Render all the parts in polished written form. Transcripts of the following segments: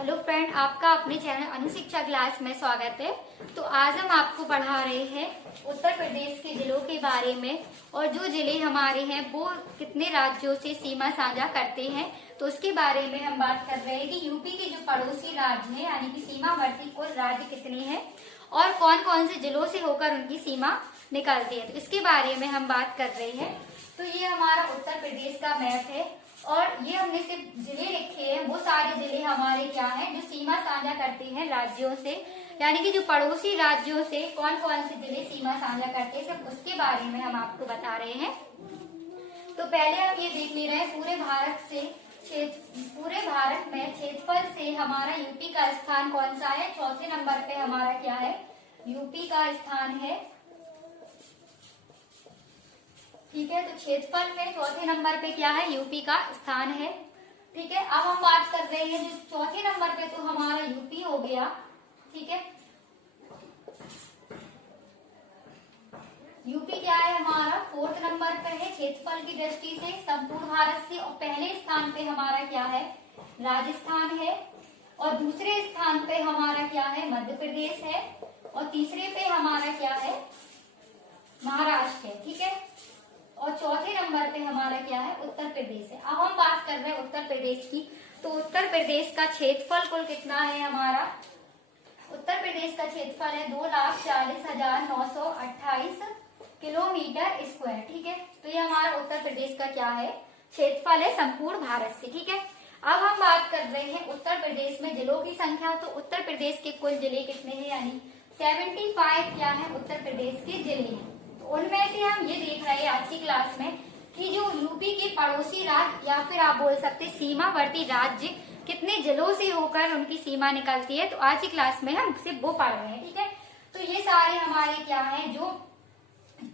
Hello friend, आपका अपने channel अनुशिक्षा class में स्वागत है। तो आज हम आपको पढ़ा रहे हैं उत्तर प्रदेश के जिलों के बारे में, और जो जिले हमारे हैं वो कितने राज्यों से सीमा साझा करते हैं। तो उसके बारे में हम बात कर रहे हैं कि यूपी के जो पड़ोसी राज्य हैं यानी कि सीमावर्ती कुल राज्य कितने हैं और कौन कौन से जिलों से होकर उनकी सीमा निकलती है। तो इसके बारे में हम बात कर रहे हैं। तो ये हमारा उत्तर प्रदेश का मैप है और ये हमने सिर्फ जिले लिखे हैं। वो सारे जिले हमारे क्या हैं जो सीमा साझा करते हैं राज्यों से, यानी कि जो पड़ोसी राज्यों से कौन कौन से जिले सीमा साझा करते हैं, सब उसके बारे में हम आपको बता रहे हैं। तो पहले हम ये देख ले रहे हैं पूरे भारत में क्षेत्रफल से हमारा यूपी का स्थान कौन सा है। चौथे नंबर पे हमारा क्या है, यूपी का स्थान है। ठीक है, तो क्षेत्रफल में चौथे नंबर पे क्या है, यूपी का स्थान है। ठीक है, अब हम बात कर रहे हैं जो चौथे नंबर पे तो हमारा यूपी हो गया। ठीक है, यूपी क्या है हमारा फोर्थ नंबर पे है क्षेत्रफल की दृष्टि से संपूर्ण भारत से, और पहले स्थान पे हमारा क्या है, राजस्थान है, और दूसरे स्थान पे हमारा क्या है, मध्य प्रदेश है, और तीसरे पे हमारा क्या है, महाराष्ट्र है। ठीक है, और चौथे नंबर पे हमारा क्या है, उत्तर प्रदेश है। अब हम बात कर रहे हैं उत्तर प्रदेश की। तो उत्तर प्रदेश का क्षेत्रफल कुल कितना है हमारा, उत्तर प्रदेश का क्षेत्रफल है 2,40,928 किलोमीटर स्क्वायर। ठीक है, तो ये हमारा उत्तर प्रदेश का क्या है, क्षेत्रफल है संपूर्ण भारत से। ठीक है, अब हम बात कर रहे हैं उत्तर प्रदेश में जिलों की संख्या। तो उत्तर प्रदेश के कुल जिले कितने हैं, यानी 75 क्या है उत्तर प्रदेश के जिले हैं। उनमें से हम ये देख रहे हैं आज की क्लास में कि जो यूपी के पड़ोसी राज्य या फिर आप बोल सकते सीमावर्ती राज्य कितने जिलों से होकर उनकी सीमा निकलती है। तो आज की क्लास में हम सिर्फ वो पढ़ रहे हैं। ठीक है, तो ये सारे हमारे क्या हैं जो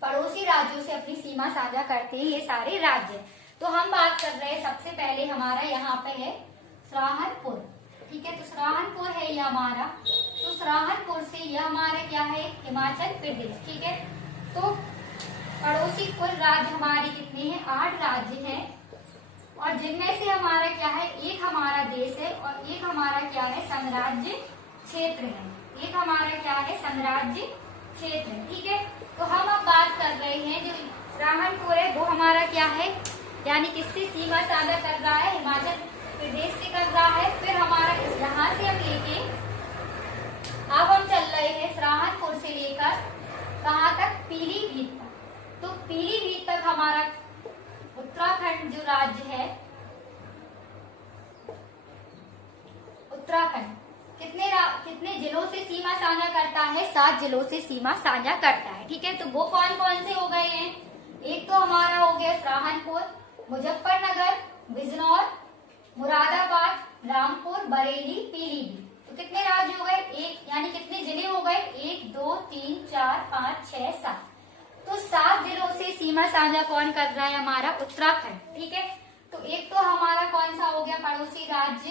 पड़ोसी राज्यों से अपनी सीमा साझा करते हैं, ये सारे राज्य। तो हम बात कर रहे हैं सबसे पहले हमारा यहाँ पे है सहारनपुर। ठीक है, तो सहारनपुर है ये हमारा। तो सहारनपुर से ये हमारा क्या है, हिमाचल प्रदेश। ठीक है, तो पड़ोसी कुल राज्य हमारे कितने हैं, 8 राज्य हैं, और जिनमें से हमारा क्या है, एक हमारा देश है और एक हमारा क्या है, संघराज्य क्षेत्र है। एक हमारा क्या है, संघराज्य क्षेत्र है। ठीक है, तो हम अब बात कर रहे हैं जो सहारनपुर है वो हमारा क्या है, यानी किससे सीमा साझा कर रहा है, हिमाचल प्रदेश से कर रहा है। फिर हमारा यहाँ से हम लेके अब हम चल रहे हैं सहारनपुर से लेकर कहाँ तक, पीलीभीत तक। तो पीलीभीत तक हमारा उत्तराखंड जो राज्य है, उत्तराखंड कितने जिलों से सीमा साझा करता है, 7 जिलों से सीमा साझा करता है। ठीक है, तो वो कौन कौन से हो गए हैं, एक तो हमारा हो गया सहारनपुर, मुजफ्फरनगर, बिजनौर, मुरादाबाद, रामपुर, बरेली, पीलीभीत। तो कितने राज्य हो गए, एक, यानी कितने जिले हो गए, 1 2 3 4 5 6 7। तो 7 जिलों से सीमा साझा कौन कर रहा है, हमारा उत्तराखंड। ठीक है, तो एक तो हमारा कौन सा हो गया पड़ोसी राज्य,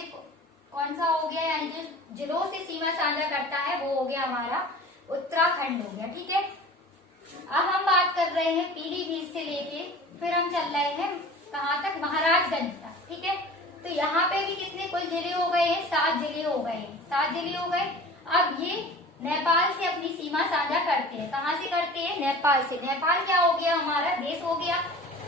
कौन सा हो गया, यानी जो जिलों से सीमा साझा करता है वो हो गया हमारा उत्तराखंड हो गया। ठीक है, अब हम बात कर रहे हैं पीलीभीत से लेके, फिर हम चल रहे हैं कहाँ तक, महाराजगंज तक। ठीक है, तो यहाँ पे भी कितने कुल जिले हो गए हैं, 7 जिले हो गए हैं, 7 जिले हो गए। अब ये नेपाल से अपनी सीमा साझा करते हैं, कहाँ से करते हैं, नेपाल से। नेपाल क्या हो गया, हमारा देश हो गया।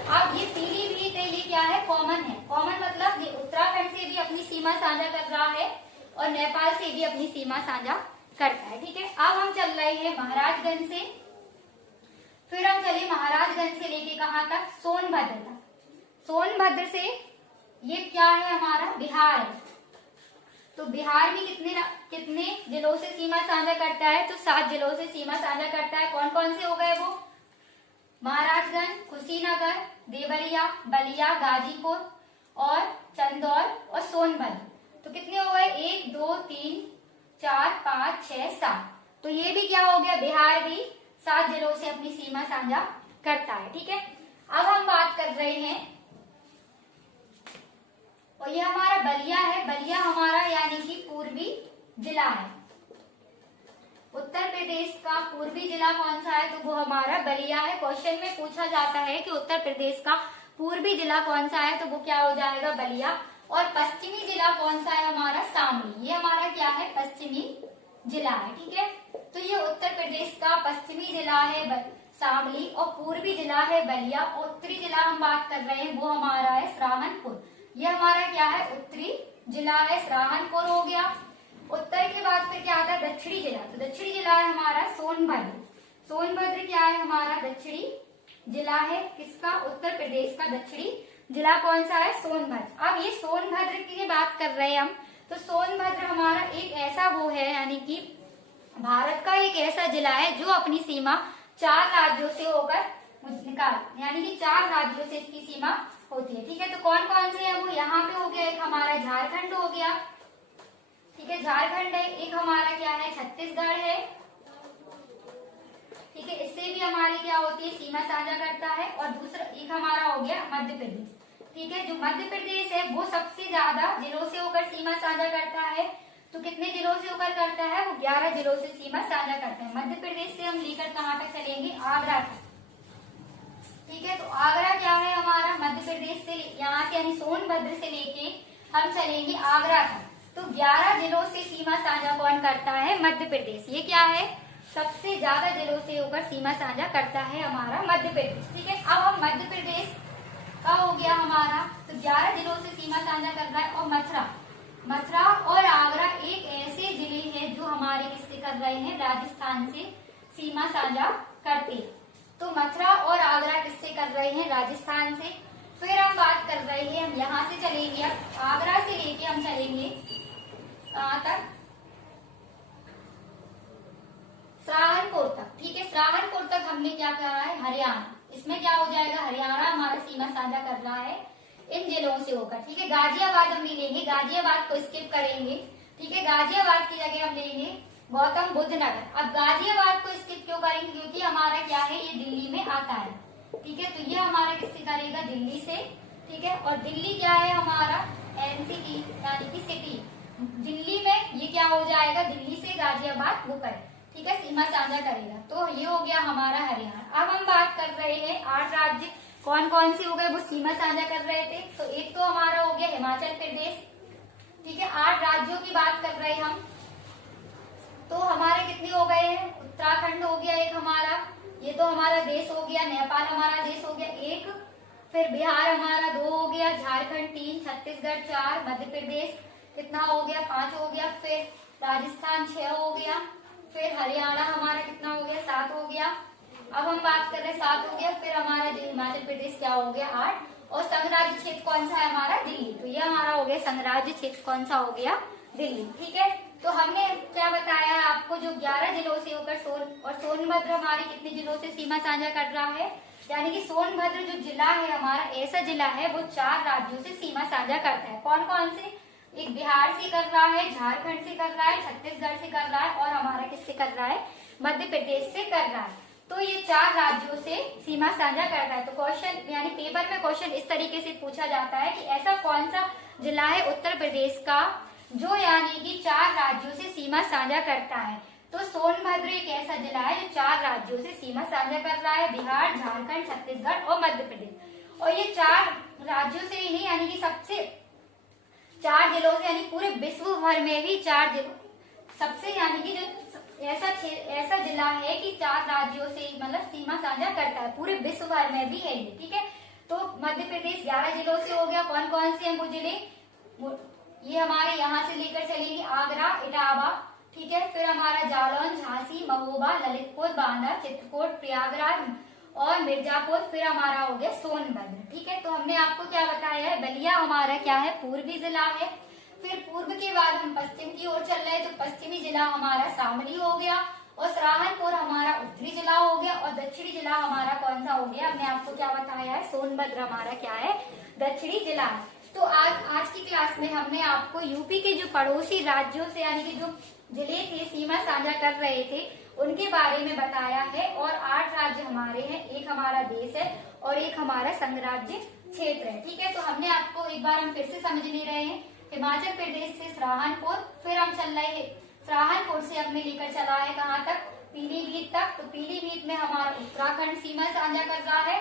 अब ये पीलीभीत है, ये क्या है, कॉमन है। कॉमन मतलब ये उत्तराखंड से भी अपनी सीमा साझा कर रहा है और नेपाल से भी अपनी सीमा साझा करता है। ठीक है, अब हम चल रहे हैं महाराजगंज से, फिर हम चले महाराजगंज से लेके कहाँ तक, सोनभद्र तक। सोनभद्र से ये क्या है, हमारा बिहार है। तो बिहार भी कितने जिलों से सीमा साझा करता है, तो 7 जिलों से सीमा साझा करता है। कौन कौन से हो गए वो, महाराजगंज, कुशीनगर, देवरिया, बलिया, गाजीपुर और चंदौर और सोनभद्र। तो कितने हो गए, 1 2 3 4 5 6 7। तो ये भी क्या हो गया, बिहार भी 7 जिलों से अपनी सीमा साझा करता है। ठीक है, अब हम बात कर रहे हैं, और ये हमारा बलिया है। बलिया हमारा यानी कि पूर्वी जिला है। उत्तर प्रदेश का पूर्वी जिला कौन सा है, तो वो हमारा बलिया है। क्वेश्चन में पूछा जाता है कि उत्तर प्रदेश का पूर्वी जिला कौन सा है, तो वो क्या हो जाएगा, बलिया और पश्चिमी जिला कौन सा है हमारा, शामली। ये हमारा क्या है, पश्चिमी जिला है, ठीक है। तो ये उत्तर प्रदेश का पश्चिमी जिला है शामली, और पूर्वी जिला है बलिया, और उत्तरी जिला हम बात कर रहे हैं वो हमारा है सहारनपुर। ये हमारा क्या है, उत्तरी जिला है, सहारनपुर हो गया। उत्तर के बाद फिर क्या आता है, दक्षिणी जिला। तो दक्षिणी जिला है हमारा सोनभद्र। सोनभद्र क्या है हमारा, दक्षिणी जिला है किसका, उत्तर प्रदेश का दक्षिणी जिला कौन सा है, सोनभद्र। अब ये सोनभद्र की बात कर रहे हैं हम, तो सोनभद्र हमारा एक ऐसा वो है, यानी कि भारत का एक ऐसा जिला है जो अपनी सीमा 4 राज्यों से होकर निकाल, यानी कि 4 राज्यों से इसकी सीमा होती है, ठीक है। तो कौन कौन से है वो, यहाँ पे हो गया एक हमारा झारखंड हो गया, ठीक है, झारखंड है। एक हमारा क्या है, छत्तीसगढ़ है, ठीक है, इससे भी हमारी क्या होती है, सीमा साझा करता है। और दूसरा एक हमारा हो गया मध्य प्रदेश, ठीक है। जो मध्य प्रदेश है वो सबसे ज्यादा जिलों से होकर सीमा साझा करता है। तो कितने जिलों से होकर करता है, वो 11 जिलों से सीमा साझा करता है। मध्य प्रदेश से हम लेकर कहाँ तक चलेंगे, आगरा तक, ठीक है। तो आगरा क्या है हमारा, मध्य प्रदेश से यहाँ से यानी सोनभद्र से लेके हम चलेंगे आगरा तक। तो 11 जिलों से सीमा साझा कौन करता है, मध्य प्रदेश। ये क्या है, सबसे ज्यादा जिलों से होकर सीमा साझा करता है हमारा मध्य प्रदेश, ठीक है। अब हम मध्य प्रदेश का हो गया हमारा, तो 11 जिलों से सीमा साझा कर रहा है। और मथुरा और आगरा एक ऐसे जिले हैं जो हमारे किससे कर रहे हैं, राजस्थान से सीमा साझा करते हैं। तो मथुरा और आगरा किससे कर रहे हैं, राजस्थान से। फिर हम बात कर रहे हैं, हम यहाँ से चलेंगे, अब आगरा से लेके हम चलेंगे कहाँ तक, सहारनपुर तक, ठीक है। सहारनपुर तक हमने क्या कहा है, हरियाणा। इसमें क्या हो जाएगा, हरियाणा हमारा सीमा साझा कर रहा है इन जिलों से होकर, ठीक है। गाजियाबाद हम नहीं लेंगे, गाजियाबाद को स्किप करेंगे, ठीक है। गाजियाबाद की जगह हम लेंगे गौतम बुद्ध नगर। अब गाजियाबाद को स्किप क्यों करेंगे, क्योंकि हमारा क्या है, ये दिल्ली में आता है, ठीक है। तो ये हमारा किससे करेगा, दिल्ली से, ठीक है। और दिल्ली क्या है हमारा, एनसीटी यानी कि सिटी, दिल्ली में ये क्या हो जाएगा, दिल्ली से गाजियाबाद वो करे, ठीक है, सीमा साझा करेगा। तो ये हो गया हमारा हरियाणा। अब हम बात कर रहे हैं 8 राज्य कौन कौन से हो गए वो सीमा साझा कर रहे थे। तो एक तो हमारा हो गया हिमाचल प्रदेश, ठीक है। 8 राज्यों की बात कर रहे हैं हम, तो हमारे कितने हो गए हैं, उत्तराखंड हो गया एक हमारा, ये तो हमारा देश हो गया। नेपाल हमारा देश हो गया एक, फिर बिहार हमारा 2 हो गया, झारखंड 3, छत्तीसगढ़ 4, मध्य प्रदेश कितना हो गया, 5 हो गया, फिर राजस्थान 6 हो गया, फिर हरियाणा हमारा कितना हो गया, 7 हो गया। अब हम बात कर रहे हैं 7 हो गया, फिर हमारा जो हिमाचल प्रदेश क्या हो गया 8, और संघराज्य क्षेत्र कौन सा है हमारा, दिल्ली। तो ये हमारा हो गया संघराज्य क्षेत्र कौन सा हो गया, दिल्ली, ठीक है। तो हमने क्या बताया आपको, जो 11 जिलों से होकर सोनभद्र हमारे कितने जिलों से सीमा साझा कर रहा है, यानी कि सोनभद्र जो जिला है हमारा ऐसा जिला है वो 4 राज्यों से सीमा साझा करता है। कौन कौन से, एक बिहार से कर रहा है, झारखंड से कर रहा है, छत्तीसगढ़ से कर रहा है, और हमारा किससे कर रहा है, मध्य प्रदेश से कर रहा है। तो ये 4 राज्यों से सीमा साझा करता है। तो क्वेश्चन यानी पेपर में क्वेश्चन इस तरीके से पूछा जाता है कि ऐसा कौन सा जिला है उत्तर प्रदेश का जो यानी कि 4 राज्यों से सीमा साझा करता है। तो सोनभद्र एक ऐसा जिला है जो 4 राज्यों से सीमा साझा कर रहा है, बिहार, झारखंड, छत्तीसगढ़ और मध्य प्रदेश। और ये 4 राज्यों से ही नहीं, यानी कि सबसे 4 जिलों से, यानी पूरे विश्व भर में भी 4 जिलों सबसे, यानी कि जो ऐसा जिला है कि 4 राज्यों से मतलब सीमा साझा करता है, पूरे विश्व भर में भी है ये, ठीक है। तो मध्य प्रदेश 11 जिलों से हो गया। कौन कौन से हैं वो जिले, ये हमारे यहाँ से लेकर चलेंगे आगरा, इटावा, ठीक है। फिर हमारा जालौन, झांसी, महोबा, ललितपुर, बांदा, चित्रकूट, प्रयागराज और मिर्जापुर। फिर हमारा हो गया सोनभद्र, ठीक है। तो हमने आपको क्या बताया है, बलिया हमारा क्या है, पूर्वी जिला है। फिर पूर्व के बाद हम पश्चिम की ओर चल रहे हैं, तो पश्चिमी जिला हमारा शामली हो गया, और सहारनपुर हमारा उत्तरी जिला हो गया, और दक्षिणी जिला हमारा कौन सा हो गया, हमने आपको क्या बताया है, सोनभद्र हमारा क्या है, दक्षिणी जिला है। तो आज की क्लास में हमने आपको यूपी के जो पड़ोसी राज्यों से यानी कि जो जिले थे सीमा साझा कर रहे थे उनके बारे में बताया है। और 8 राज्य हमारे हैं, एक हमारा देश है और एक हमारा संघराज्य क्षेत्र है, ठीक है। तो हमने आपको एक बार हम फिर से समझ ले रहे हैं, हिमाचल प्रदेश से सहारनपुर, फिर हम चल रहे हैं सहारनपुर से हमने लेकर चला है कहाँ तक, पीलीभीत तक। तो पीलीभीत में हमारा उत्तराखंड सीमा साझा कर रहा है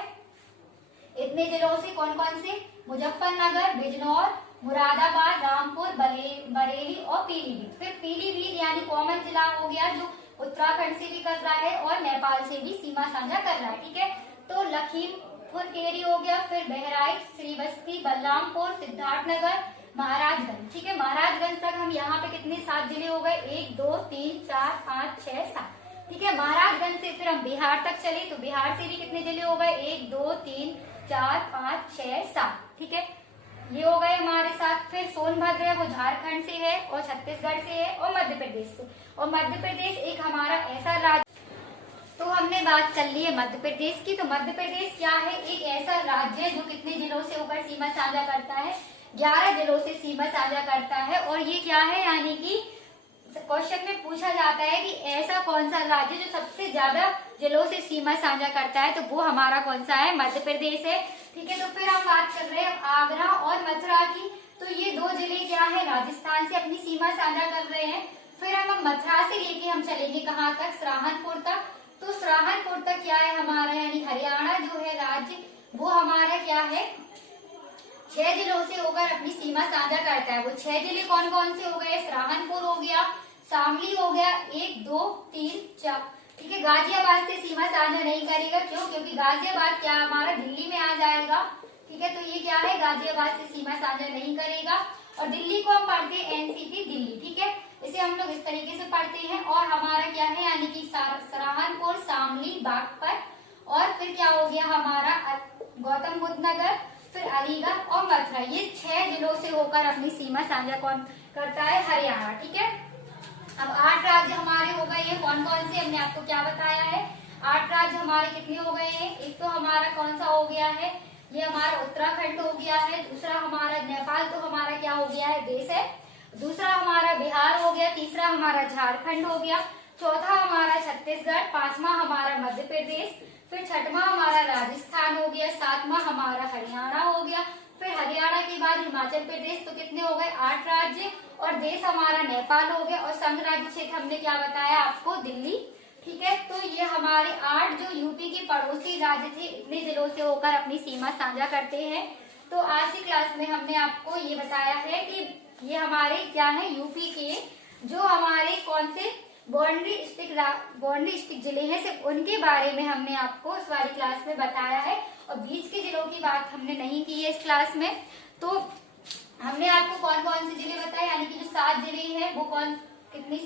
इतने जिलों से, कौन कौन से, मुजफ्फरनगर, बिजनौर मुरादाबाद, रामपुर, बरेली और पीलीभीत। फिर पीलीभीत यानी कॉमन जिला हो गया जो उत्तराखंड से भी कर रहा है और नेपाल से भी सीमा साझा कर रहा है, ठीक है। तो लखीमपुर केरी हो गया, फिर बहराइच, श्रीबस्ती, बलरामपुर, सिद्धार्थनगर, महाराजगंज, ठीक है। महाराजगंज तक हम यहाँ पे कितने 7 जिले हो गए, 1 2 3 4 5 6 7, ठीक है। महाराजगंज से फिर हम बिहार तक चले तो बिहार से भी कितने जिले हो गए, 1 2 3 4 5 6 7, ठीक है। ये हो गए हमारे साथ। फिर सोनभद्र है वो झारखंड से है और छत्तीसगढ़ से है और मध्य प्रदेश से। और मध्य प्रदेश एक हमारा ऐसा राज्य, तो हमने बात कर ली है मध्य प्रदेश की। तो मध्य प्रदेश क्या है, एक ऐसा राज्य है जो कितने जिलों से होकर सीमा साझा करता है, 11 जिलों से सीमा साझा करता है। और ये क्या है, यानी कि क्वेश्चन में पूछा जाता है कि ऐसा कौन सा राज्य जो सबसे ज्यादा जिलों से सीमा साझा करता है, तो वो हमारा कौन सा है, मध्य प्रदेश है, ठीक है। तो फिर हम बात कर रहे हैं आगरा और मथुरा की। तो ये 2 जिले क्या है, राजस्थान से अपनी सीमा साझा कर रहे हैं। फिर हम मथुरा से लेके हम चलेंगे कहाँ तक, सराहनपुर तक। तो सराहनपुर तक क्या है हमारा, यानी हरियाणा जो है राज्य, वो हमारा क्या है, 6 जिलों से होकर अपनी सीमा साझा करता है। वो 6 जिले कौन कौन से हो गए, सराहनपुर हो गया, शामली हो गया, 1 2 3 4, ठीक है। गाजियाबाद से सीमा साझा नहीं करेगा, क्यों, क्योंकि गाजियाबाद क्या हमारा दिल्ली में आ जाएगा, ठीक है। तो ये क्या है, गाजियाबाद से सीमा साझा नहीं करेगा। और दिल्ली को हम पढ़ते हैं एनसीपी दिल्ली, ठीक है। इसे हम लोग इस तरीके से पढ़ते हैं। और हमारा क्या है, यानी कि सराहनपुर, शामली, बागपत और फिर क्या हो गया हमारा गौतम बुद्ध नगर, फिर अलीगढ़ और मथुरा। ये 6 जिलों से होकर अपनी सीमा साझा कौन करता है, हरियाणा, ठीक है। अब 8 राज्य हमारे हो गए हैं, कौन कौन से, हमने आपको क्या बताया है, 8 राज्य हमारे कितने हो गए हैं। एक तो हमारा कौन सा हो गया है, ये हमारा उत्तराखंड हो गया है। दूसरा हमारा नेपाल, तो हमारा क्या हो गया है, देश है। दूसरा हमारा बिहार हो गया। तीसरा हमारा झारखंड हो गया। चौथा हमारा छत्तीसगढ़। 5वां हमारा मध्य प्रदेश। फिर 6वां हमारा राजस्थान हो गया। 7वां हमारा हरियाणा हो गया। फिर हरियाणा के बाद हिमाचल प्रदेश। तो कितने हो गए, 8 राज्य। और देश हमारा नेपाल हो गया। और संघ राज्य क्षेत्र हमने क्या बताया आपको, दिल्ली, ठीक है। तो ये हमारे 8 जो यूपी के पड़ोसी राज्य थे, इतने जिलों से होकर अपनी सीमा साझा करते हैं। तो आज की क्लास में हमने आपको ये बताया है कि ये हमारे क्या है, यूपी के जो हमारे कौन से बाउंड्री स्टिक जिले हैं, सिर्फ उनके बारे में हमने आपको इस वाली क्लास में बताया है। और बीच के जिलों की बात हमने नहीं की है इस क्लास में। तो हमने आपको कौन कौन से जिले बताए, यानी कि जो 7 जिले हैं वो कितनी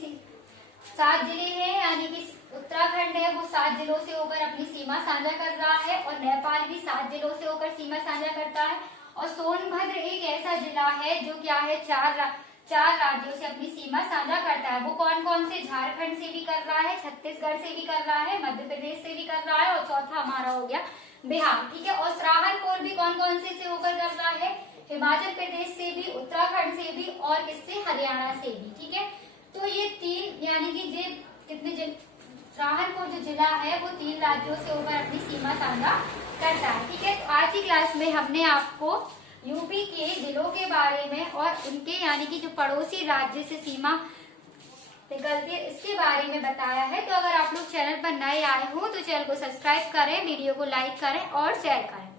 7 जिले हैं, यानी कि उत्तराखंड है वो 7 जिलों से होकर अपनी सीमा साझा कर रहा है। और नेपाल भी 7 जिलों से होकर सीमा साझा करता है। और सोनभद्र एक ऐसा जिला है जो क्या है, 4 राज्यों से अपनी सीमा साझा करता है। वो कौन कौन से, झारखंड से भी कर रहा है, छत्तीसगढ़ से भी कर रहा है, मध्य प्रदेश से भी कर रहा है और चौथा हमारा हो गया बिहार, ठीक है। और सराहनपुर भी कौन कौन से होकर कर रहा है, हिमाचल प्रदेश से भी, उत्तराखंड से भी और किससे, हरियाणा से भी, ठीक है। तो ये 3 यानी कि ये कितने सराहनपुर जो जिला है वो 3 राज्यों से होकर अपनी सीमा साझा करता है, ठीक है। तो आज की क्लास में हमने आपको यूपी के जिलों के बारे में और उनके यानी कि जो पड़ोसी राज्य से सीमा निकलती है इसके बारे में बताया है। तो अगर आप लोग चैनल पर नए आए हो तो चैनल को सब्सक्राइब करें, वीडियो को लाइक करें और शेयर करें।